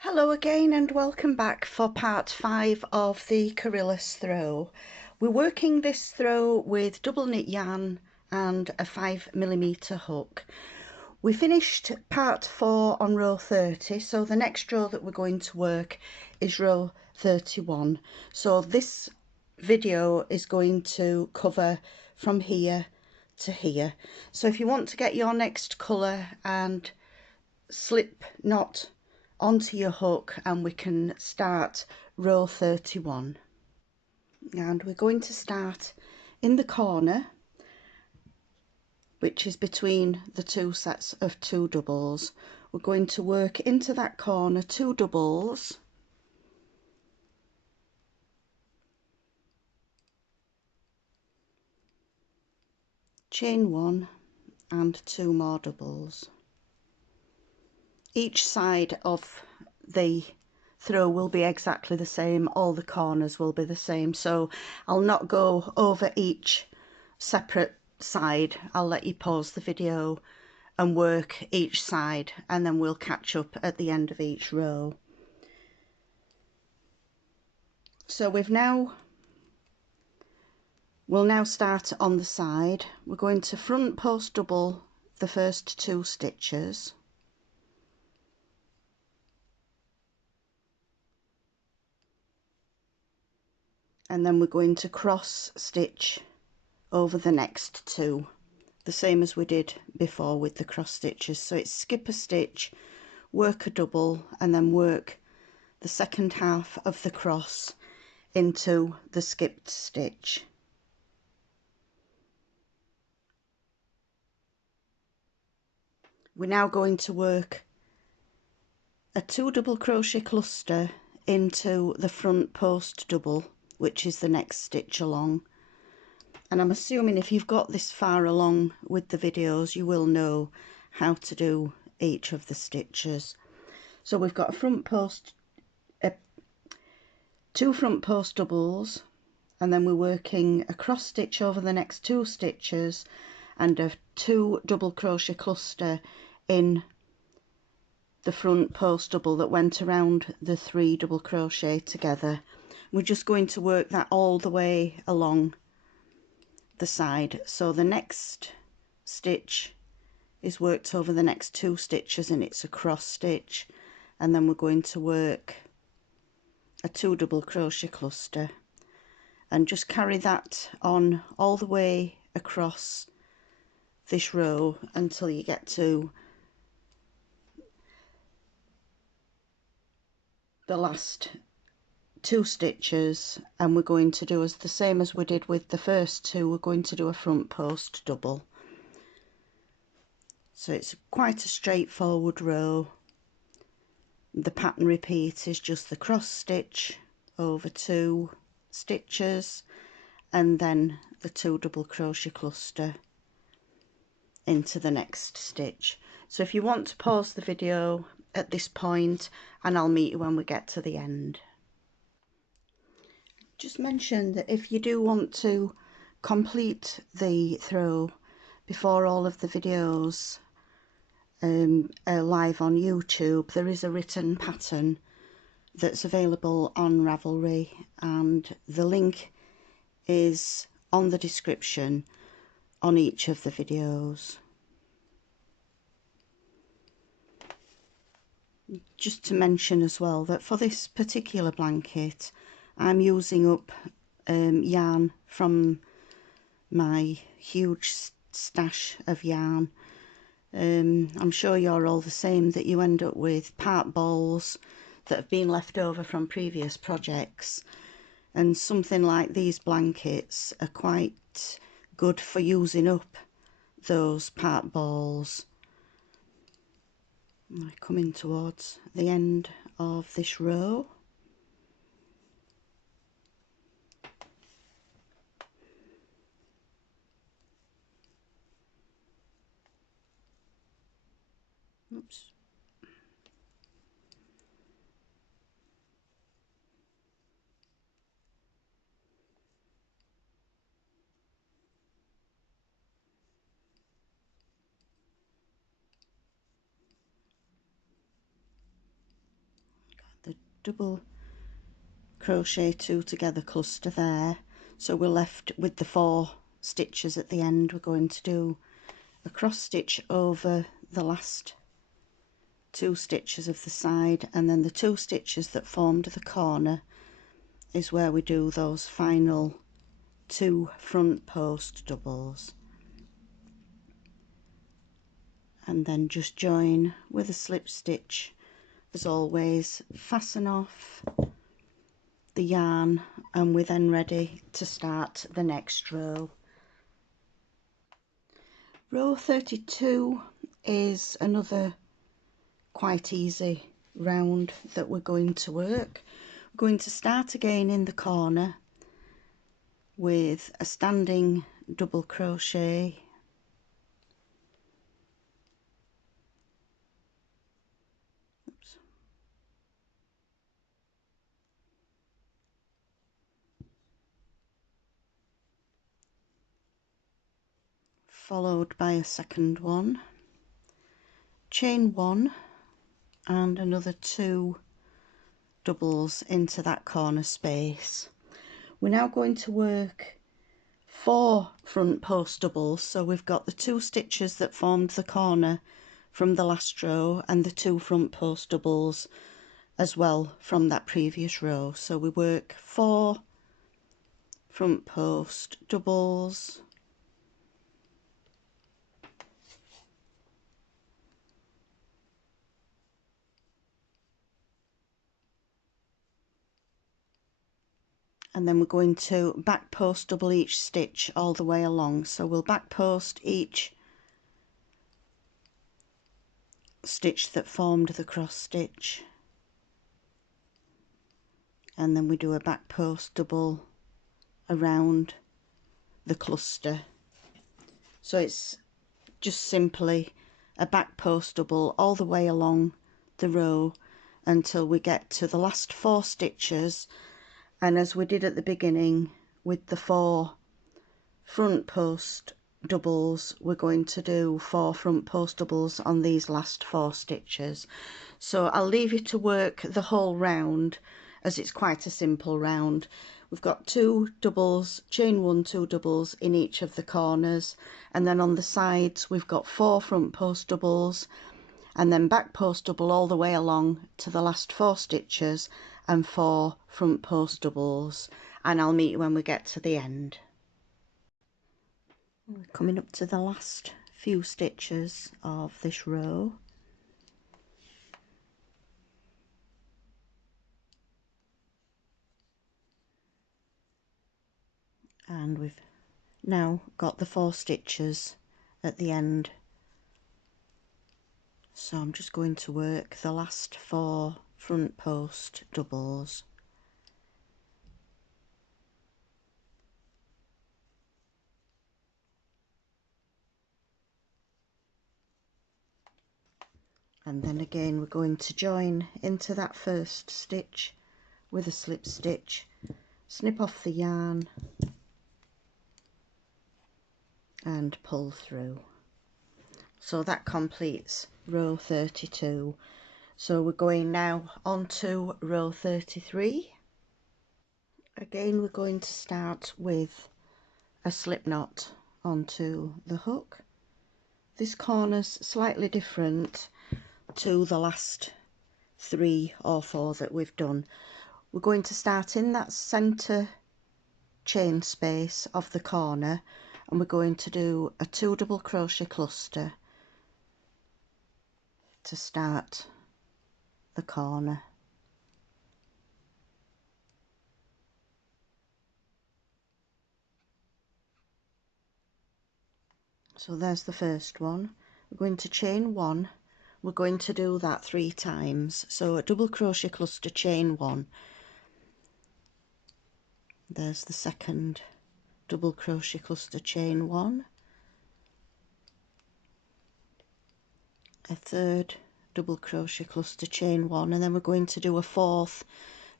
Hello again and welcome back for part 5 of the Corylus throw. We're working this throw with double knit yarn and a 5mm hook. We finished part 4 on row 30, so the next row that we're going to work is row 31. So this video is going to cover from here to here. So if you want to get your next colour and slip knot onto your hook, and we can start row 31. And we're going to start in the corner, which is between the two sets of 2 doubles. We're going to work into that corner 2 doubles, chain 1 and 2 more doubles. Each side of the throw will be exactly the same, all the corners will be the same, so I'll not go over each separate side. I'll let you pause the video and work each side, and then we'll catch up at the end of each row. So we'll now start on the side. We're going to front post double the first 2 stitches, and then we're going to cross stitch over the next 2, the same as we did before with the cross stitches. So it's skip a stitch, work a double, and then work the second half of the cross into the skipped stitch. We're now going to work a 2 double crochet cluster into the front post double, which is the next stitch along. And I'm assuming if you've got this far along with the videos, you will know how to do each of the stitches. So we've got a 2 front post doubles, and then we're working a cross stitch over the next 2 stitches and a 2 double crochet cluster in the front post double that went around the 3 double crochet together. We're just going to work that all the way along the side. So the next stitch is worked over the next 2 stitches and it's a cross stitch, and then we're going to work a 2 double crochet cluster and just carry that on all the way across this row until you get to the last 2 stitches, and we're going to do as the same as we did with the first 2. We're going to do a front post double. So it's quite a straightforward row. The pattern repeat is just the cross stitch over 2 stitches and then the 2 double crochet cluster into the next stitch. So if you want to pause the video at this point, and I'll meet you when we get to the end. Just mention that if you do want to complete the throw before all of the videos are live on YouTube, there is a written pattern that's available on Ravelry, and the link is on the description on each of the videos. Just to mention as well that for this particular blanket I'm using up yarn from my huge stash of yarn. I'm sure you're all the same, that you end up with part balls that have been left over from previous projects, and something like these blankets are quite good for using up those part balls. I'm coming towards the end of this row. Oops. double crochet 2 together cluster there. So we're left with the 4 stitches at the end. We're going to do a cross stitch over the last 2 stitches of the side, and then the 2 stitches that formed the corner is where we do those final 2 front post doubles, and then just join with a slip stitch. As always, fasten off the yarn and we're then ready to start the next row. Row 32 is another quite easy round that we're going to work. We're going to start again in the corner with a standing double crochet, followed by a second one, chain 1 and another 2 doubles into that corner space. We're now going to work 4 front post doubles, so we've got the 2 stitches that formed the corner from the last row and the 2 front post doubles as well from that previous row. So we work 4 front post doubles, and then we're going to back post double each stitch all the way along. So we'll back post each stitch that formed the cross stitch, and then we do a back post double around the cluster. So it's just simply a back post double all the way along the row until we get to the last 4 stitches, and as we did at the beginning with the 4 front post doubles, we're going to do 4 front post doubles on these last 4 stitches. So I'll leave you to work the whole round, as it's quite a simple round. We've got 2 doubles, chain 1, 2 doubles in each of the corners, and then on the sides we've got 4 front post doubles, and then back post double all the way along to the last 4 stitches and 4 front post doubles, and I'll meet you when we get to the end. We're coming up to the last few stitches of this row. And we've now got the 4 stitches at the end, so I'm just going to work the last 4 front post doubles, and then again we're going to join into that first stitch with a slip stitch, snip off the yarn and pull through. So that completes row 32. So we're going now on to row 33. Again we're going to start with a slip knot onto the hook. This corner's slightly different to the last 3 or 4 that we've done. We're going to start in that centre chain space of the corner, and we're going to do a 2 double crochet cluster to start the corner. So there's the first one. We're going to chain 1. We're going to do that 3 times. So a double crochet cluster, chain 1. There's the second double crochet cluster, chain 1. A third double crochet cluster, chain 1, and then we're going to do a 4th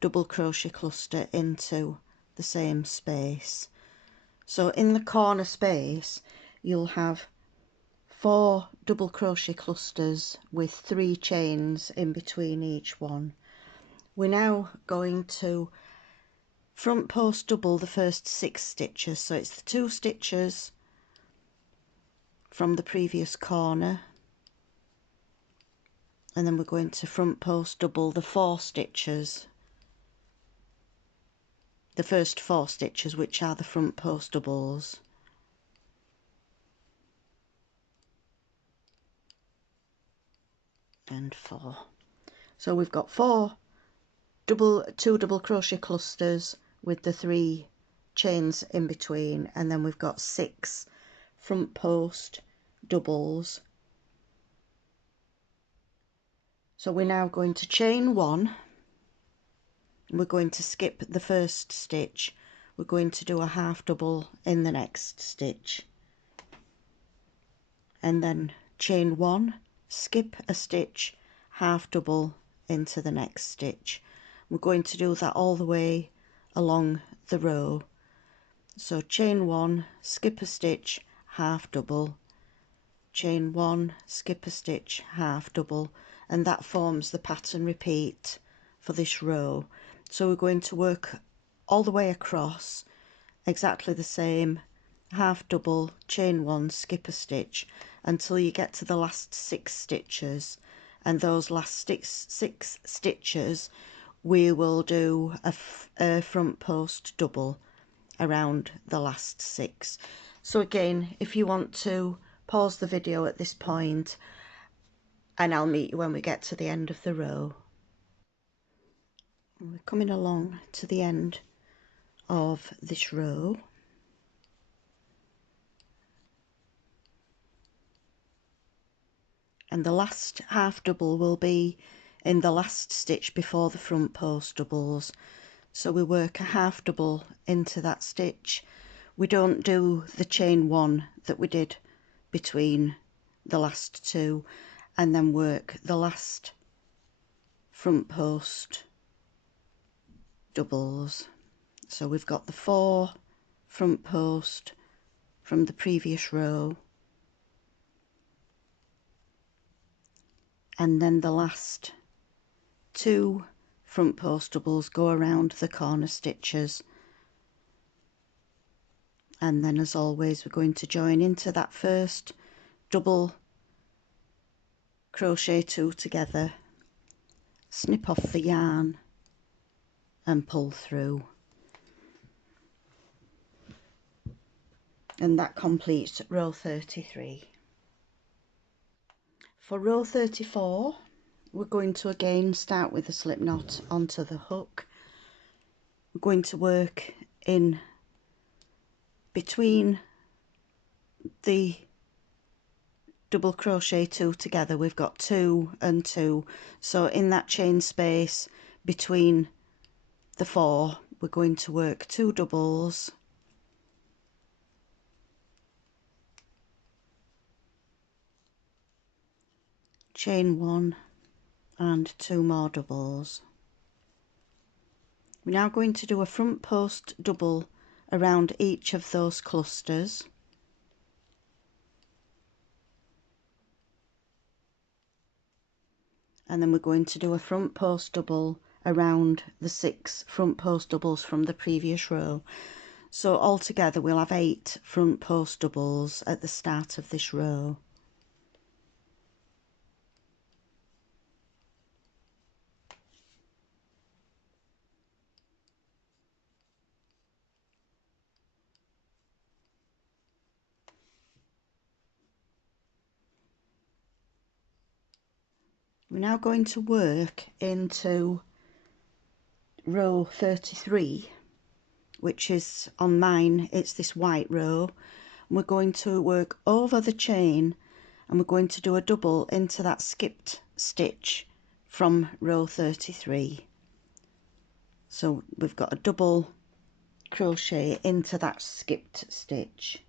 double crochet cluster into the same space. So in the corner space you'll have 4 double crochet clusters with 3 chains in between each one. we're now going to front post double the first 6 stitches, so it's the 2 stitches from the previous corner, and then we're going to front post double the 4 stitches, the first 4 stitches, which are the front post doubles. And 4. So we've got 2 double crochet clusters with the 3 chains in between, and then we've got 6 front post doubles. So we're now going to chain 1, and we're going to skip the first stitch. We're going to do a half double in the next stitch, and then chain 1, skip a stitch, half double into the next stitch. We're going to do that all the way along the row. So chain 1, skip a stitch, half double, chain 1, skip a stitch, half double, and that forms the pattern repeat for this row. So we're going to work all the way across exactly the same, half double, chain 1, skip a stitch, until you get to the last 6 stitches, and those last 6 stitches we will do a front post double around the last 6. So again, if you want to pause the video at this point, and I'll meet you when we get to the end of the row. We're coming along to the end of this row, and the last half double will be in the last stitch before the front post doubles. So we work a half double into that stitch. We don't do the chain 1 that we did between the last 2, and then work the last front post doubles. So we've got the 4 front post from the previous row, and then the last 2 front post doubles go around the corner stitches, and then as always we're going to join into that first double crochet 2 together, snip off the yarn and pull through, and that completes row 33. For row 34 we're going to again start with a slip knot onto the hook. We're going to work in between the double crochet 2 together. We've got 2 and 2, so in that chain space between the 4 we're going to work 2 doubles, chain 1 and 2 more doubles. We're now going to do a front post double around each of those clusters, and then we're going to do a front post double around the 6 front post doubles from the previous row. So altogether we'll have 8 front post doubles at the start of this row. We're now going to work into row 33, which is on mine, it's this white row. We're going to work over the chain, and we're going to do a double into that skipped stitch from row 33. So we've got a double crochet into that skipped stitch.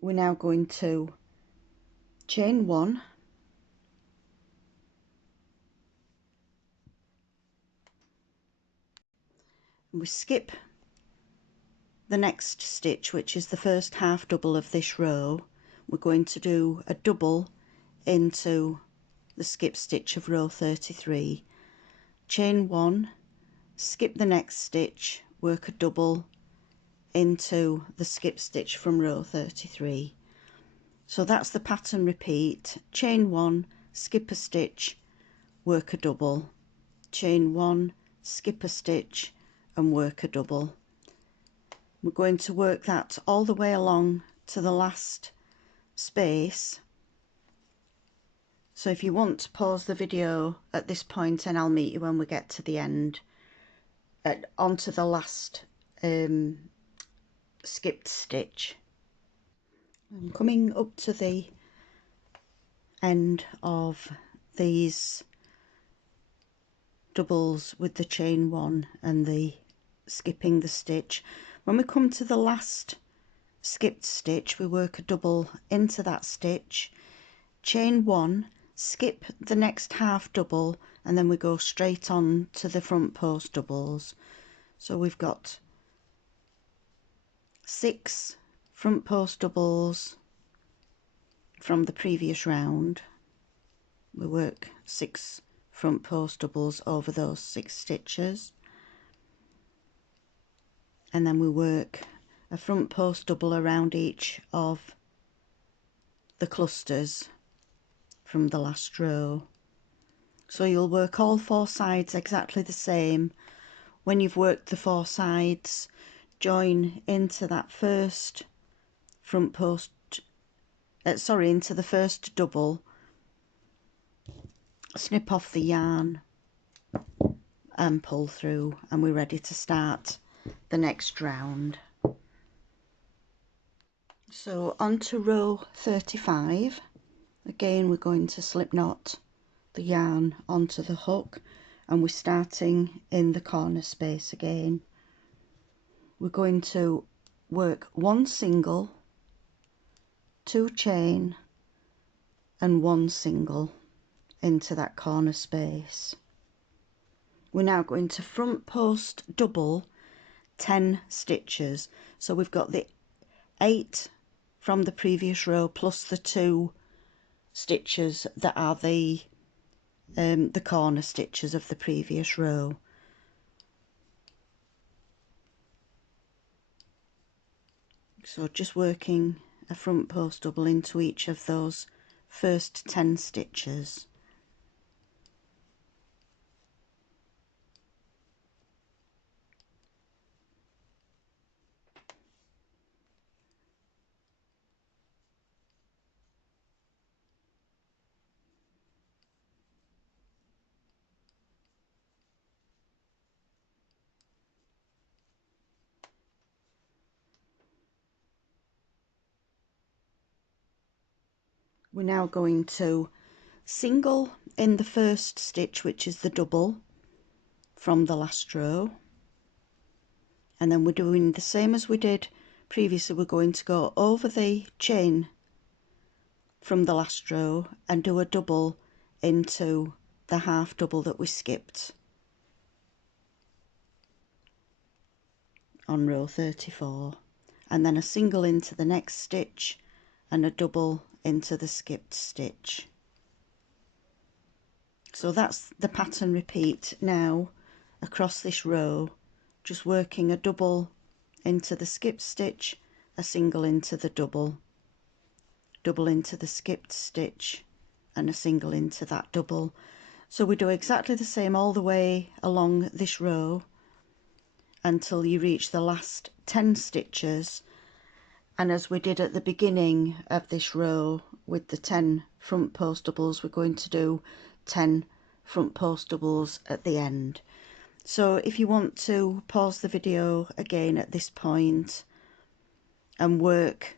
We're now going to chain 1, we skip the next stitch, which is the first half double of this row. We're going to do a double into the skip stitch of row 33, chain 1, skip the next stitch, work a double into the skip stitch from row 33. So that's the pattern repeat: chain 1, skip a stitch, work a double, chain 1, skip a stitch and work a double. We're going to work that all the way along to the last space. So if you want to pause the video at this point, and I'll meet you when we get to the end, onto the last skipped stitch. I'm coming up to the end of these doubles with the chain 1 and the skipping the stitch. When we come to the last skipped stitch, we work a double into that stitch, chain 1, skip the next half double, and then we go straight on to the front post doubles. So we've got 6 front post doubles from the previous round. We work 6 front post doubles over those 6 stitches, and then we work a front post double around each of the clusters from the last row. So you'll work all 4 sides exactly the same. When you've worked the 4 sides, join into that first front post, into the first double, snip off the yarn and pull through, and we're ready to start the next round. So on to row 35. Again, we're going to slip knot the yarn onto the hook, and we're starting in the corner space again. We're going to work 1 single, 2 chain and 1 single into that corner space. We're now going to front post double 10 stitches. So we've got the 8 from the previous row plus the 2 stitches that are the corner stitches of the previous row. So just working a front post double into each of those first 10 stitches. We're now going to single in the first stitch, which is the double from the last row, and then we're doing the same as we did previously. We're going to go over the chain from the last row and do a double into the half double that we skipped on row 34, and then a single into the next stitch and a double into the skipped stitch. So that's the pattern repeat now across this row, just working a double into the skipped stitch, a single into the double, double into the skipped stitch and a single into that double. So we do exactly the same all the way along this row until you reach the last 10 stitches, and as we did at the beginning of this row with the 10 front post doubles, we're going to do 10 front post doubles at the end. So if you want to pause the video again at this point and work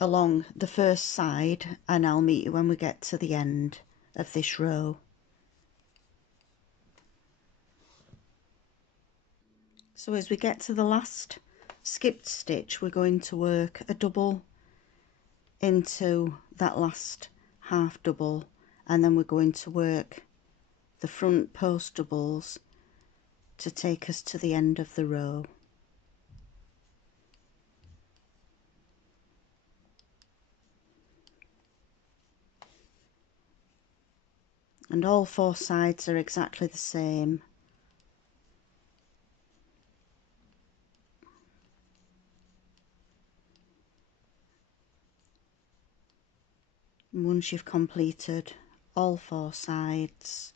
along the first side, and I'll meet you when we get to the end of this row. So as we get to the last skipped stitch, we're going to work a double into that last half double, and then we're going to work the front post doubles to take us to the end of the row. and all 4 sides are exactly the same. And once you've completed all 4 sides,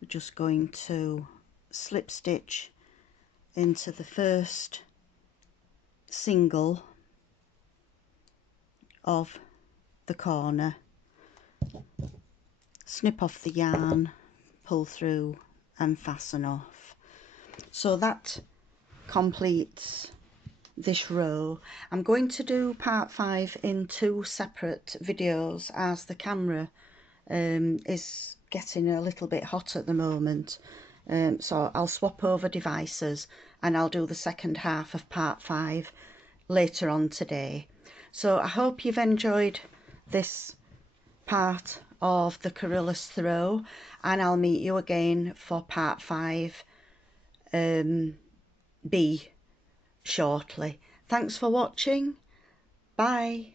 we're just going to slip stitch into the first single of the corner, snip off the yarn, pull through and fasten off. So that completes this row. I'm going to do part 5 in 2 separate videos as the camera is getting a little bit hot at the moment, so I'll swap over devices and I'll do the second half of part 5 later on today. So I hope you've enjoyed this part of the Corylus throw, and I'll meet you again for part 5 B shortly. Thanks for watching. Bye.